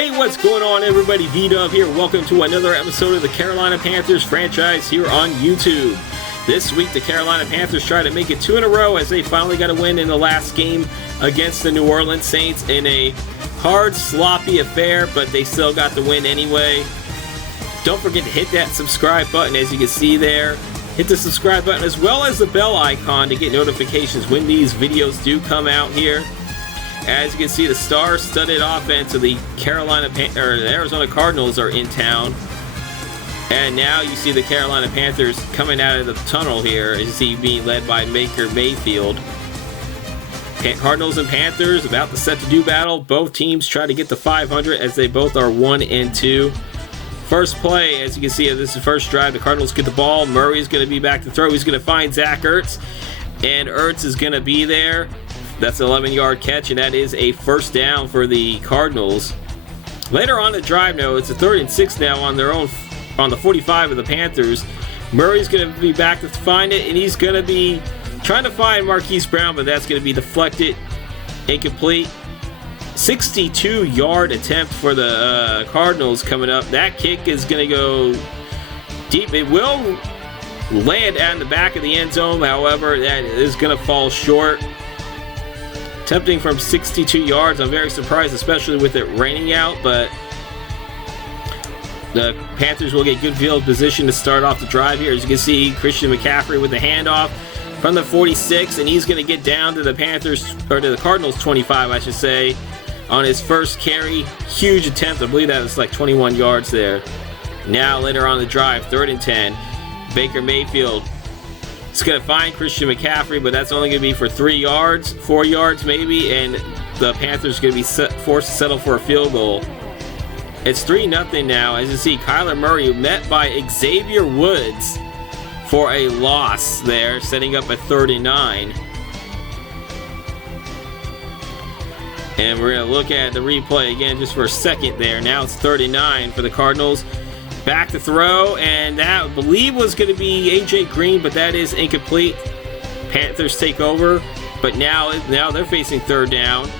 Hey, what's going on, everybody? V-Dub here. Welcome to another episode of the Carolina Panthers franchise here on YouTube. This week, the Carolina Panthers try to make it 2 in a row as they finally got a win in the last game against the New Orleans Saints in a hard, sloppy affair, but they still got the win anyway. Don't forget to hit that subscribe button, as you can see there. Hit the subscribe button as well as the bell icon to get notifications when these videos do come out here. As you can see, the star-studded offense of the Arizona Cardinals are in town. And now you see the Carolina Panthers coming out of the tunnel here, as you see, being led by Baker Mayfield. Cardinals and Panthers about to set to do battle. Both teams try to get to 500 as they both are 1-2. First play, as you can see, this is the first drive. The Cardinals get the ball. Murray's going to be back to throw. He's going to find Zach Ertz. And Ertz is going to be there. That's an 11-yard catch, and that is a first down for the Cardinals. Later on the drive, now it's a 3rd and 6 now on their own, on the 45 of the Panthers. Murray's going to be back to find it, and he's going to be trying to find Marquise Brown, but that's going to be deflected, incomplete. 62-yard attempt for the Cardinals coming up. That kick is going to go deep. It will land at the back of the end zone, however, that is going to fall short. Attempting from 62 yards, I'm very surprised, especially with it raining out, but the Panthers will get good field position to start off the drive here. As you can see, Christian McCaffrey with the handoff from the 46, and he's going to get down to the Panthers, or to the Cardinals 25, I should say, on his first carry. Huge attempt. I believe that was like 21 yards there. Now, later on the drive, 3rd and 10, Baker Mayfield. It's going to find Christian McCaffrey, but that's only going to be for 3 yards, 4 yards maybe, and the Panthers are going to be forced to settle for a field goal. It's 3-0 now. As you see, Kyler Murray met by Xavier Woods for a loss there, setting up a 3rd and 9. And we're going to look at the replay again just for a second there. Now it's 3rd and 9 for the Cardinals. Back to throw, and that, I believe, was going to be A.J. Green, but that is incomplete. Panthers take over, but now they're facing 3rd down.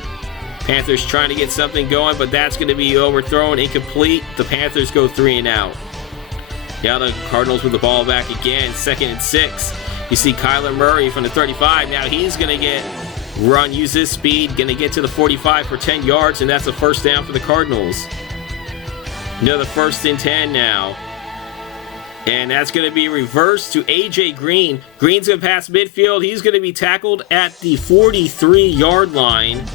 Panthers trying to get something going, but that's going to be overthrown, incomplete. The Panthers go 3 and out. Now the Cardinals with the ball back again, 2nd and 6. You see Kyler Murray from the 35. Now he's going to use his speed, going to get to the 45 for 10 yards, and that's a first down for the Cardinals. Another 1st and 10 now. And that's going to be reversed to A.J. Green. Green's going to pass midfield. He's going to be tackled at the 43-yard line.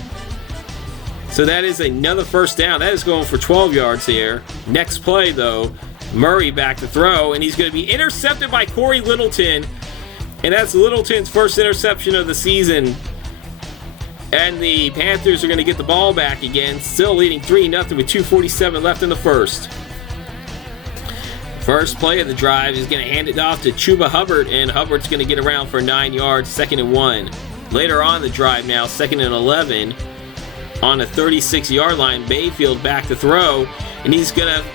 So that is another first down. That is going for 12 yards here. Next play, though, Murray back to throw, and he's going to be intercepted by Corey Littleton. And that's Littleton's first interception of the season. And the Panthers are going to get the ball back again, still leading 3-0 with 2:47 left in the first. First play of the drive is going to hand it off to Chuba Hubbard, and Hubbard's going to get around for 9 yards, 2nd and 1. Later on the drive now, 2nd and 11. On the 36-yard line, Mayfield back to throw, and he's going to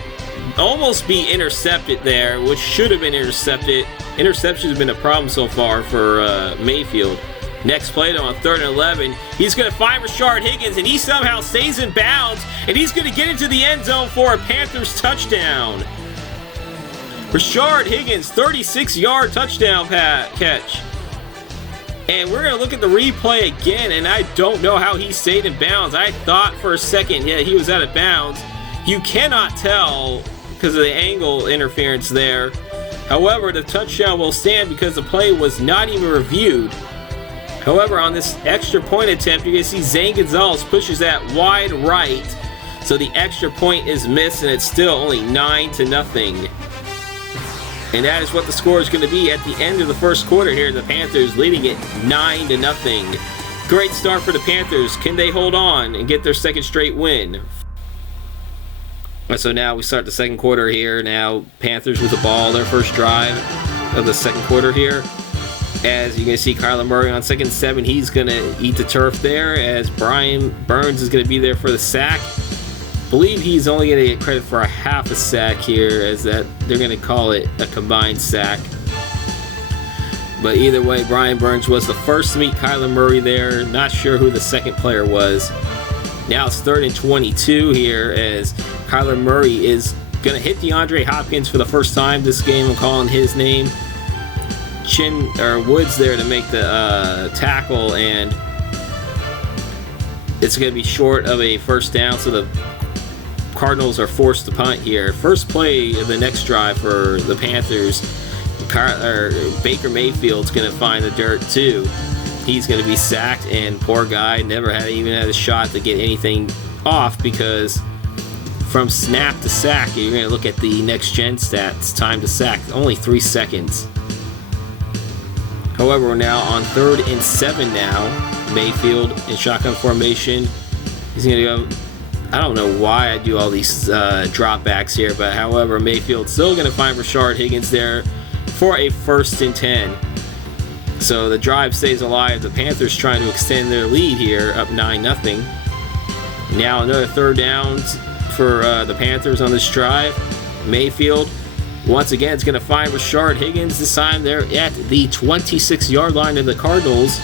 almost be intercepted there, which should have been intercepted. Interceptions have been a problem so far for Mayfield. Next play, though, on 3rd and 11, he's going to find Rashard Higgins, and he somehow stays in bounds, and he's going to get into the end zone for a Panthers touchdown. Rashard Higgins, 36-yard touchdown catch. And we're going to look at the replay again, and I don't know how he stayed in bounds. I thought for a second, yeah, he was out of bounds. You cannot tell because of the angle interference there. However, the touchdown will stand because the play was not even reviewed. However, on this extra point attempt, you're going to see Zane Gonzalez pushes that wide right. So the extra point is missed, and it's still only 9-0. And that is what the score is going to be at the end of the first quarter here. The Panthers leading it 9-0. Great start for the Panthers. Can they hold on and get their 2nd straight win? So now we start the second quarter here. Now Panthers with the ball, their first drive of the second quarter here. As you can see, Kyler Murray on 2nd and 7, he's going to eat the turf there, as Brian Burns is going to be there for the sack. I believe he's only going to get credit for a half a sack here, as that they're going to call it a combined sack. But either way, Brian Burns was the first to meet Kyler Murray there. Not sure who the second player was. Now it's 3rd and 22 here as Kyler Murray is going to hit DeAndre Hopkins for the first time this game. I'm calling his name. Woods there to make the tackle, and it's going to be short of a first down, so the Cardinals are forced to punt here. First play of the next drive for the Panthers, Baker Mayfield's going to find the dirt too. He's going to be sacked, and poor guy never even had a shot to get anything off, because from snap to sack, you're going to look at the next gen stats, time to sack, only 3 seconds. However, we're now on 3rd and 7 now. Mayfield in shotgun formation. He's going to go. I don't know why I do all these dropbacks here, but however, Mayfield's still going to find Rashard Higgins there for a 1st and 10. So the drive stays alive. The Panthers trying to extend their lead here, up 9-0. Now another 3rd down for the Panthers on this drive. Mayfield once again is going to find Rashard Higgins. This time they're at the 26-yard line of the Cardinals.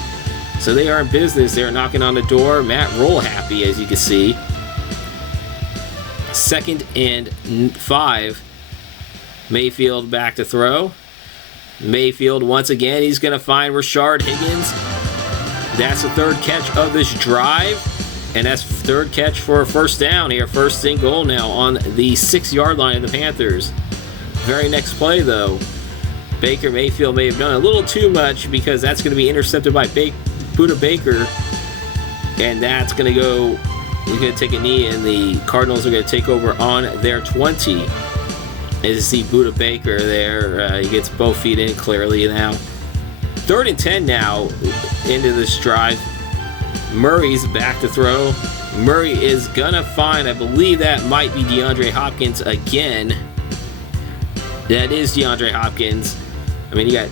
So they are in business. They're knocking on the door. Matt Rule happy, as you can see. 2nd and 5. Mayfield back to throw. Mayfield once again, he's going to find Rashard Higgins. That's the 3rd catch of this drive. And that's 3rd catch for a 1st down here. 1st and goal now on the 6-yard line of the Panthers. Very next play, though, Baker Mayfield may have done a little too much, because that's going to be intercepted by Buda Baker. And that's going to go, he's going to take a knee, and the Cardinals are going to take over on their 20. As you see Buda Baker there, he gets both feet in clearly now. 3rd and 10 now into this drive. Murray's back to throw. Murray is gonna find, I believe that might be DeAndre Hopkins again. That is DeAndre Hopkins. I mean, you got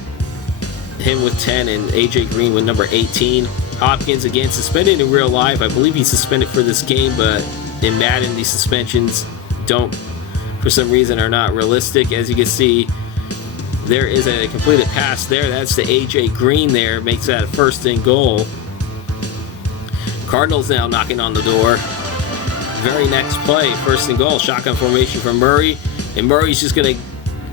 him with 10 and AJ Green with number 18. Hopkins again suspended in real life. I believe he's suspended for this game, but in Madden these suspensions don't, for some reason, are not realistic. As you can see, there is a completed pass there. That's the AJ Green there. Makes that a 1st and goal. Cardinals now knocking on the door. Very next play, 1st and goal. Shotgun formation from Murray. And Murray's just going to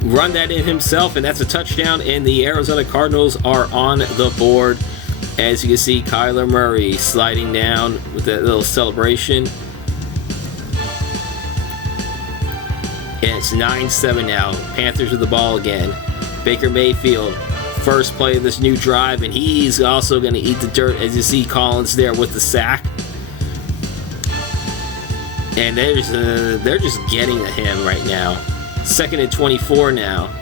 run that in himself, and that's a touchdown. And the Arizona Cardinals are on the board. As you can see, Kyler Murray sliding down with that little celebration. And it's 9-7 now. Panthers with the ball again. Baker Mayfield, first play of this new drive, and he's also going to eat the dirt, as you see Collins there with the sack. And they're just getting to him right now. 2nd and 24 now.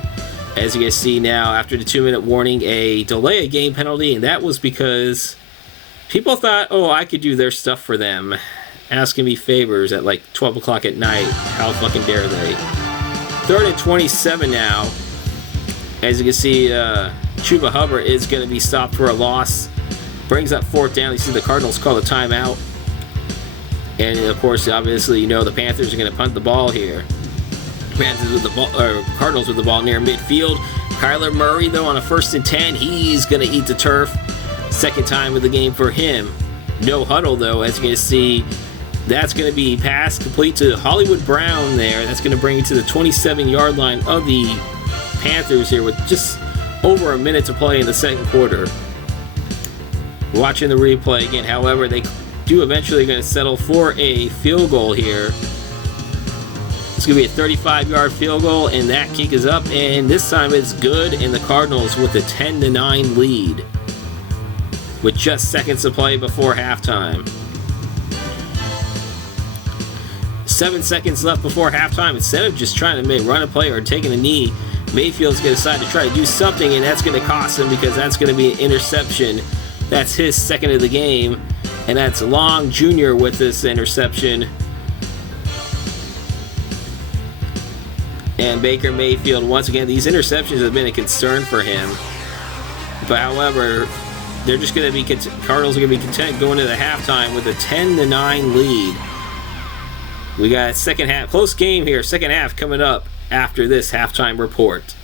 As you guys see now, after the 2-minute warning, a delay of game penalty, and that was because people thought, oh, I could do their stuff for them, asking me favors at like 12 o'clock at night. How fucking dare they? 3rd and 27 now. As you can see, Chuba Hubbard is going to be stopped for a loss. Brings up 4th down. You see the Cardinals call a timeout. And of course, obviously, you know the Panthers are going to punt the ball here. Panthers with the ball, or Cardinals with the ball near midfield. Kyler Murray, though, on a 1st and 10, he's going to eat the turf. 2nd time of the game for him. No huddle, though, as you can see. That's going to be pass complete to Hollywood Brown there. That's going to bring you to the 27-yard line of the Panthers here with just over a minute to play in the 2nd quarter. Watching the replay again, however, they do eventually going to settle for a field goal here. It's going to be a 35-yard field goal, and that kick is up, and this time it's good, and the Cardinals with a 10-9 lead with just seconds to play before halftime. 7 seconds left before halftime. Instead of just trying to run a play or taking a knee, Mayfield's going to decide to try to do something, and that's going to cost him because that's going to be an interception. That's his 2nd of the game, and that's Long Jr. with this interception. And Baker Mayfield, once again, these interceptions have been a concern for him. But however, they're just going to be Cardinals are going to be content going into the halftime with a 10-9 lead. We got a second half, close game here, second half coming up after this halftime report.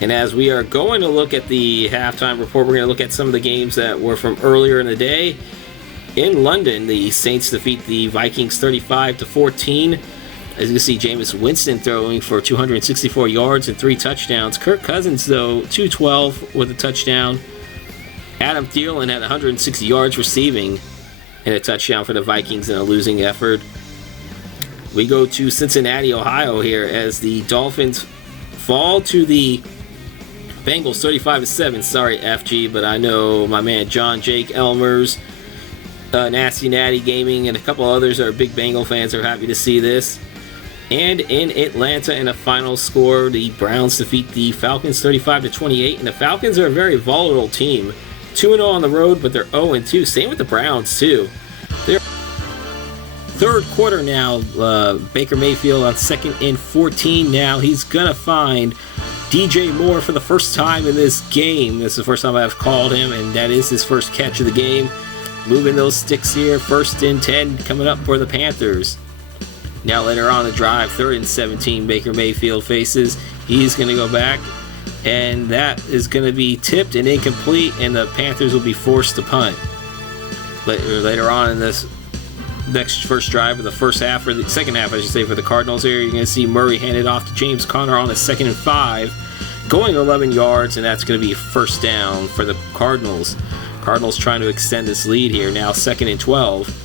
And as we are going to look at the halftime report, we're going to look at some of the games that were from earlier in the day. In London, the Saints defeat the Vikings 35-14. As you can see, Jameis Winston throwing for 264 yards and 3 touchdowns. Kirk Cousins, though, 212 with a touchdown. Adam Thielen had 160 yards receiving and a touchdown for the Vikings in a losing effort. We go to Cincinnati, Ohio here as the Dolphins fall to the Bengals 35-7. Sorry, FG, but I know my man John Jake Elmer's Nasty Natty Gaming and a couple others that are big Bengal fans are happy to see this. And in Atlanta, in a final score, the Browns defeat the Falcons 35-28. And the Falcons are a very volatile team. 2-0 on the road, but they're 0-2. Same with the Browns, too. They're third quarter now. Baker Mayfield on 2nd and 14 now. He's going to find DJ Moore for the first time in this game. This is the first time I've called him, and that is his first catch of the game. Moving those sticks here. 1st and 10 coming up for the Panthers. Now later on the drive, 3rd and 17, Baker Mayfield faces. He's going to go back, and that is going to be tipped and incomplete, and the Panthers will be forced to punt. Later on in this first drive of the first half, or the second half, I should say, for the Cardinals here, you're going to see Murray handed off to James Conner on a 2nd and 5, going 11 yards, and that's going to be first down for the Cardinals. Cardinals trying to extend this lead here, now 2nd and 12.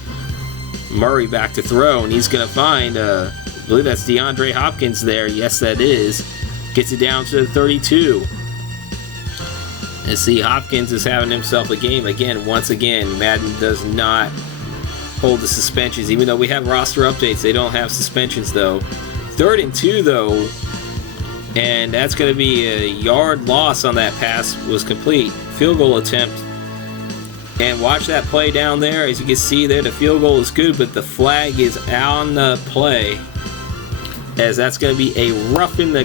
Murray back to throw, and he's going to find, I believe that's DeAndre Hopkins there. Yes, that is. Gets it down to the 32. And see, Hopkins is having himself a game. Once again, Madden does not hold the suspensions. Even though we have roster updates, they don't have suspensions, though. 3rd and 2, though. And that's going to be a yard loss on that pass. Was complete. Field goal attempt. And watch that play down there. As you can see there, the field goal is good, but the flag is on the play, as that's going to be a roughing the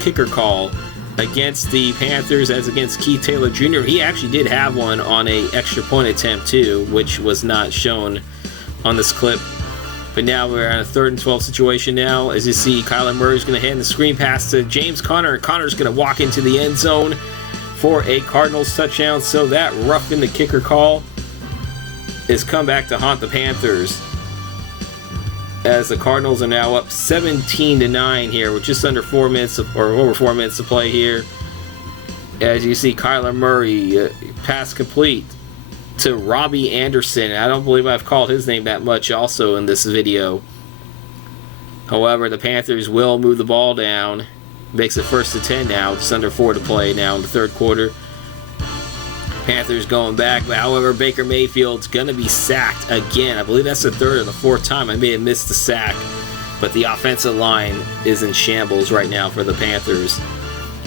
kicker call against the Panthers, as against Keith Taylor Jr. He actually did have one on a extra point attempt too, which was not shown on this clip. But now we're in a 3rd and 12 situation now. As you see, Kyler Murray's going to hand the screen pass to James Conner, and Conner's going to walk into the end zone for a Cardinals touchdown. So that roughing the kicker call is come back to haunt the Panthers, as the Cardinals are now up 17-9 here with just under 4 minutes or over 4 minutes to play here. As you see, Kyler Murray pass complete to Robbie Anderson. I don't believe I've called his name that much also in this video. However, the Panthers will move the ball down. Makes it 1st and 10 now. Just under 4 to play now in the 3rd quarter. Panthers going back, but however, Baker Mayfield's going to be sacked again. I believe that's the 3rd or the 4th time. I may have missed the sack, but the offensive line is in shambles right now for the Panthers.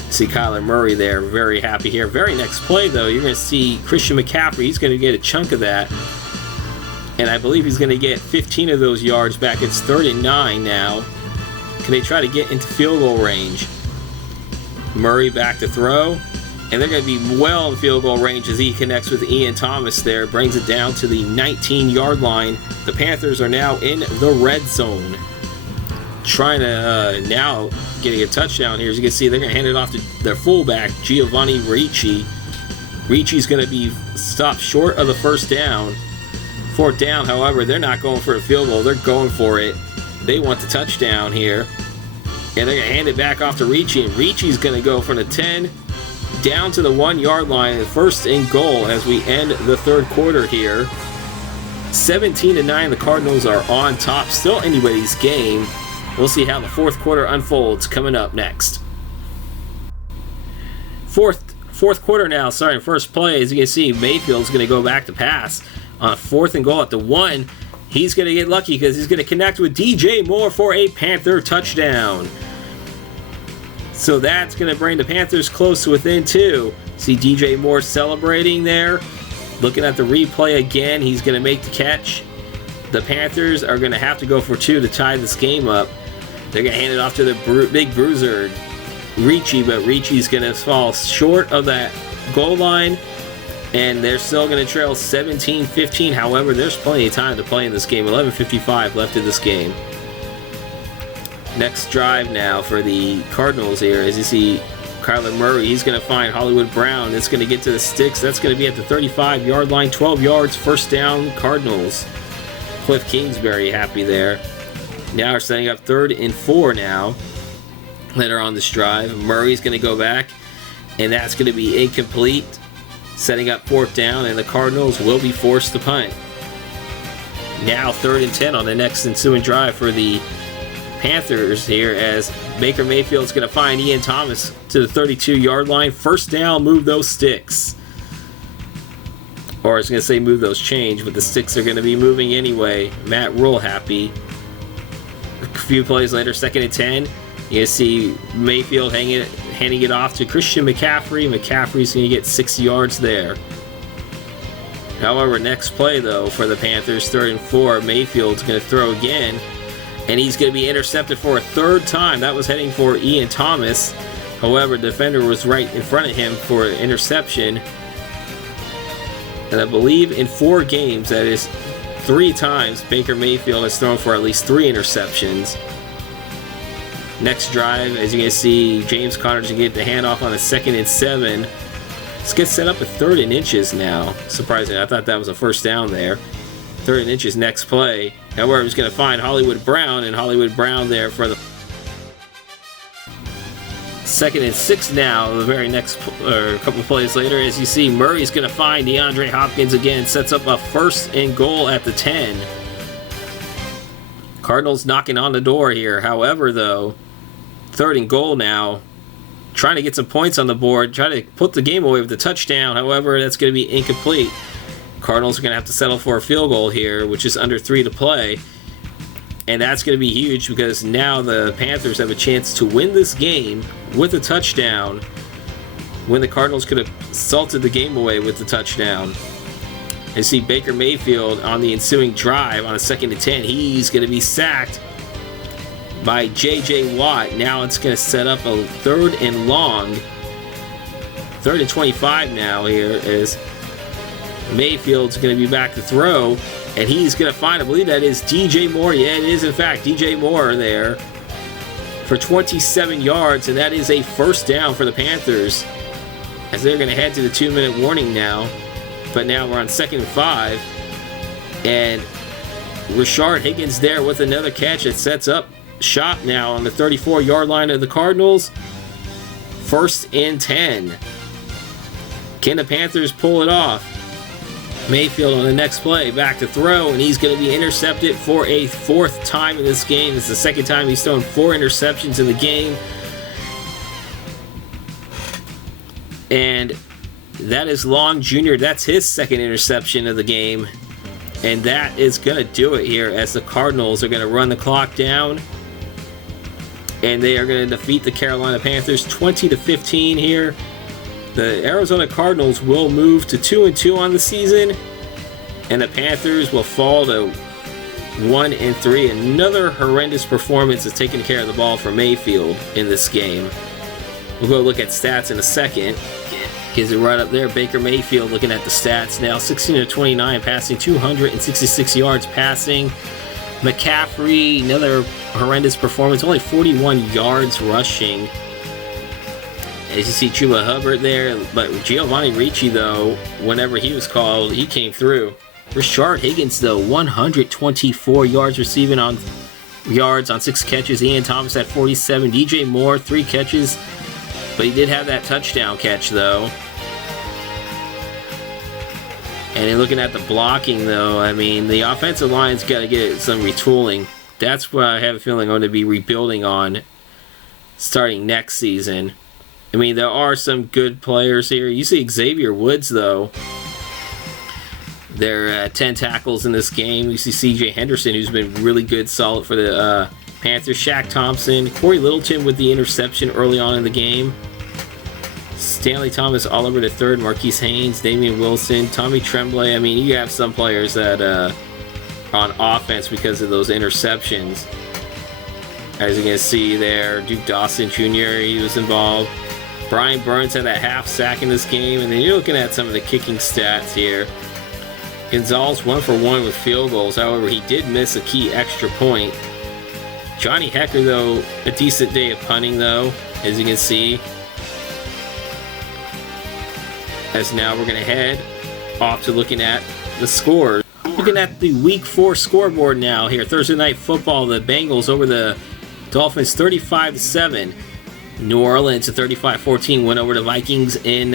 See Kyler Murray there, very happy here. Very next play, though, you're going to see Christian McCaffrey. He's going to get a chunk of that, and I believe he's going to get 15 of those yards back. It's 3rd and 9 now. Can they try to get into field goal range? Murray back to throw, and they're going to be well in field goal range as he connects with Ian Thomas there, brings it down to the 19-yard line. The Panthers are now in the red zone, trying to now getting a touchdown here. As you can see, they're going to hand it off to their fullback, Giovanni Ricci. Ricci's going to be stopped short of the 1st down. 4th down, however, they're not going for a field goal. They're going for it. They want the touchdown here. And they're going to hand it back off to Ricci. And Ricci's going to go from the 10 down to the 1-yard line. 1st and goal as we end the 3rd quarter here. 17-9, the Cardinals are on top. Still anybody's game. We'll see how the 4th quarter unfolds coming up next. Fourth quarter now, starting first play. As you can see, Mayfield's going to go back to pass on a 4th and goal at the 1. He's going to get lucky because he's going to connect with DJ Moore for a Panther touchdown. So that's going to bring the Panthers close to within 2. See DJ Moore celebrating there. Looking at the replay again, he's going to make the catch. The Panthers are going to have to go for 2 to tie this game up. They're going to hand it off to the big bruiser, Ricci, but Ricci's going to fall short of that goal line. And they're still going to trail 17-15. However, there's plenty of time to play in this game. 11:55 left in this game. Next drive now for the Cardinals here. As you see, Kyler Murray, he's going to find Hollywood Brown. That's going to get to the sticks. That's going to be at the 35-yard line. 12 yards, first down, Cardinals. Cliff Kingsbury happy there. Now we're setting up 3rd and 4 now. Later on this drive, Murray's going to go back, and that's going to be incomplete. Setting up 4th down, and the Cardinals will be forced to punt. Now 3rd and 10 on the next ensuing drive for the Panthers here, as Baker Mayfield's going to find Ian Thomas to the 32-yard line. First down, move those sticks. Or I was going to say move those chains, but the sticks are going to be moving anyway. Matt Rule happy. A few plays later, 2nd and 10. You see Mayfield handing it off to Christian McCaffrey. McCaffrey's going to get 6 yards there. However, next play, though, for the Panthers, 3rd and 4, Mayfield's going to throw again, and he's going to be intercepted for a 3rd time. That was heading for Ian Thomas. However, the defender was right in front of him for an interception. And I believe in 4 games, that is 3 times, Baker Mayfield has thrown for at least 3 interceptions. Next drive, as you can see, James Conner's going to get the handoff on a 2nd and 7. Let's get set up at 3rd and inches now. Surprisingly, I thought that was a first down there. 3rd and inches next play. However, he's going to find Hollywood Brown, and Hollywood Brown there for the 2nd and 6 now. The very next couple plays later, as you see, Murray's going to find DeAndre Hopkins again. Sets up a 1st and goal at the 10. Cardinals knocking on the door here. However, though, 3rd and goal now. Trying to get some points on the board. Trying to put the game away with the touchdown. However, that's going to be incomplete. Cardinals are going to have to settle for a field goal here, which is under 3 to play. And that's going to be huge because now the Panthers have a chance to win this game with a touchdown when the Cardinals could have salted the game away with the touchdown. And see Baker Mayfield on the ensuing drive on a 2nd and 10. He's going to be sacked by J.J. Watt. Now it's going to set up a 3rd and long. 3rd and 25 now here as Mayfield's going to be back to throw. And he's going to find, I believe that is DJ Moore. Yeah, it is in fact DJ Moore there for 27 yards. And that is a first down for the Panthers as they're going to head to the 2-minute warning now. But now we're on 2nd and 5. And Rashard Higgins there with another catch that sets up shot now on the 34-yard line of the Cardinals. 1st and 10. Can the Panthers pull it off? Mayfield on the next play, back to throw, and he's going to be intercepted for a 4th time in this game. It's the 2nd time he's thrown 4 interceptions in the game. And that is Long Jr. That's his 2nd interception of the game. And that is going to do it here as the Cardinals are going to run the clock down. And they are going to defeat the Carolina Panthers 20-15 here. The Arizona Cardinals will move to 2-2 on the season, and the Panthers will fall to 1-3. Another horrendous performance is taking care of the ball for Mayfield in this game. We'll go look at stats in a second. Gives it right up there. Baker Mayfield looking at the stats now. 16-29 passing, 266 yards passing. McCaffrey, another horrendous performance, only 41 yards rushing. As you see Chuba Hubbard there, but Giovanni Ricci, though, whenever he was called, he came through. Rashard Higgins, though, 124 yards receiving on 6 catches. Ian Thomas had 47. DJ Moore, 3 catches, but he did have that touchdown catch, though. And in looking at the blocking, though, I mean, the offensive line's got to get some retooling. That's what I have a feeling I'm going to be rebuilding on starting next season. I mean, there are some good players here. You see Xavier Woods, though. They're 10 tackles in this game. You see C.J. Henderson, who's been really good, solid for the Panthers. Shaq Thompson. Corey Littleton with the interception early on in the game. Stanley Thomas, Oliver III, Marquise Haynes, Damian Wilson, Tommy Tremblay. I mean, you have some players that are on offense because of those interceptions. As you can see there, Duke Dawson Jr., he was involved. Brian Burns had that half sack in this game. And then you're looking at some of the kicking stats here. Gonzalez 1 for 1 with field goals. However, he did miss a key extra point. Johnny Hecker, though, a decent day of punting, though, as you can see. as now we're going to head off to looking at the scores. Looking at the Week 4 scoreboard now here. Thursday Night Football, the Bengals over the Dolphins 35-7. New Orleans a 35-14 win over the Vikings in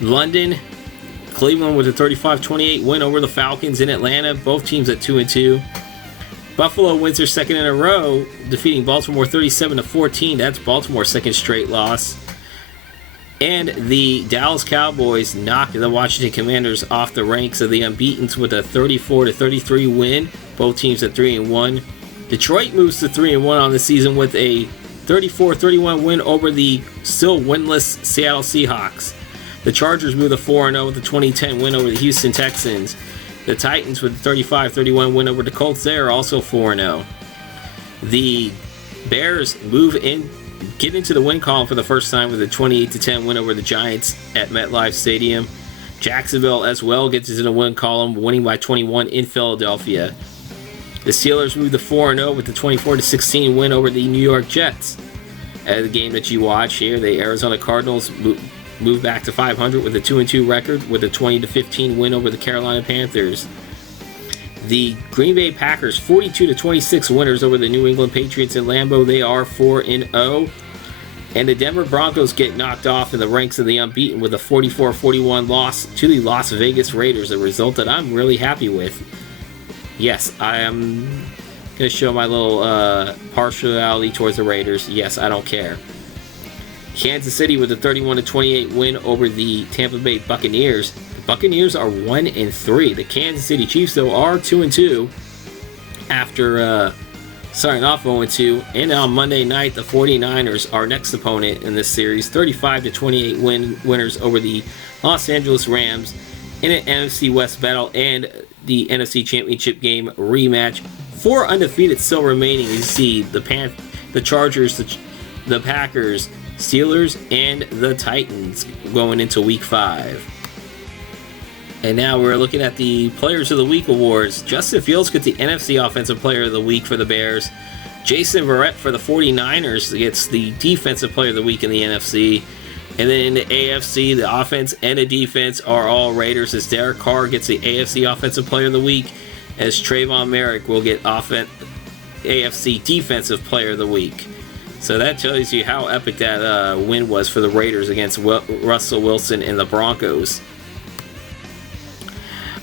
London. Cleveland with a 35-28 win over the Falcons in Atlanta. Both teams at 2-2. Buffalo wins their second in a row, defeating Baltimore 37-14. That's Baltimore's second straight loss. And the Dallas Cowboys knocked the Washington Commanders off the ranks of the unbeatens with a 34-33 win. Both teams at 3-1. Detroit moves to 3-1 on the season with a 34-31 win over the still winless Seattle Seahawks. The Chargers move to 4-0 with a 2010 win over the Houston Texans. The Titans with a 35-31 win over the Colts. They are also 4-0. The Bears get into the win column for the first time with a 28-10 win over the Giants at MetLife Stadium. Jacksonville as well gets into the win column, winning by 21 in Philadelphia. The Steelers move to 4-0 with the 24-16 win over the New York Jets. The game that you watch here, the Arizona Cardinals move back to 500 with a 2-2 record with a 20-15 win over the Carolina Panthers. The Green Bay Packers 42-26 winners over the New England Patriots in Lambeau. They are 4-0. And the Denver Broncos get knocked off in the ranks of the unbeaten with a 44-41 loss to the Las Vegas Raiders, a result that I'm really happy with. Yes, I am going to show my little partiality towards the Raiders. Yes, I don't care. Kansas City with a 31-28 win over the Tampa Bay Buccaneers. The Buccaneers are 1-3. The Kansas City Chiefs, though, are 2-2 after starting off 0-2. And on Monday night, the 49ers, our next opponent in this series, 35-28 winners over the Los Angeles Rams in an NFC West battle and the NFC Championship game rematch. 4 undefeated still remaining. You see the Chargers, the Packers, Steelers, and the Titans going into Week 5. And now we're looking at the Players of the Week awards. Justin Fields gets the NFC Offensive Player of the Week for the Bears. Jason Verrett for the 49ers gets the Defensive Player of the Week in the NFC. And then in the AFC, the offense and the defense are all Raiders, as Derek Carr gets the AFC Offensive Player of the Week, as Trayvon Merrick will get AFC Defensive Player of the Week. So that tells you how epic that win was for the Raiders against Russell Wilson and the Broncos.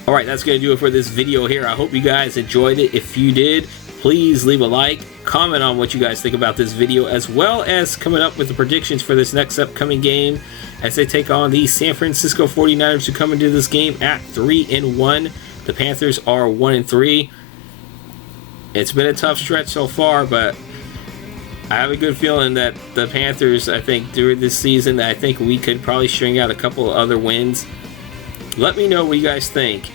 Alright, that's going to do it for this video here. I hope you guys enjoyed it. If you did, please leave a like, comment on what you guys think about this video, as well as coming up with the predictions for this next upcoming game as they take on the San Francisco 49ers, who come into this game at 3-1. The Panthers are 1-3. It's been a tough stretch so far, but I have a good feeling that the Panthers, I think, during this season, I think we could probably string out a couple of other wins. Let me know what you guys think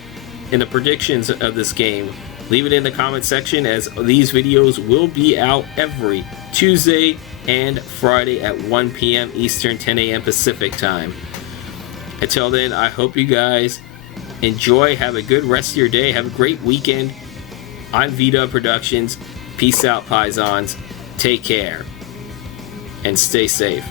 in the predictions of this game. Leave it in the comment section, as these videos will be out every Tuesday and Friday at 1 p.m. Eastern, 10 a.m. Pacific time. Until then, I hope you guys enjoy. Have a good rest of your day. Have a great weekend. I'm VDub Productions. Peace out, Paisans. Take care and stay safe.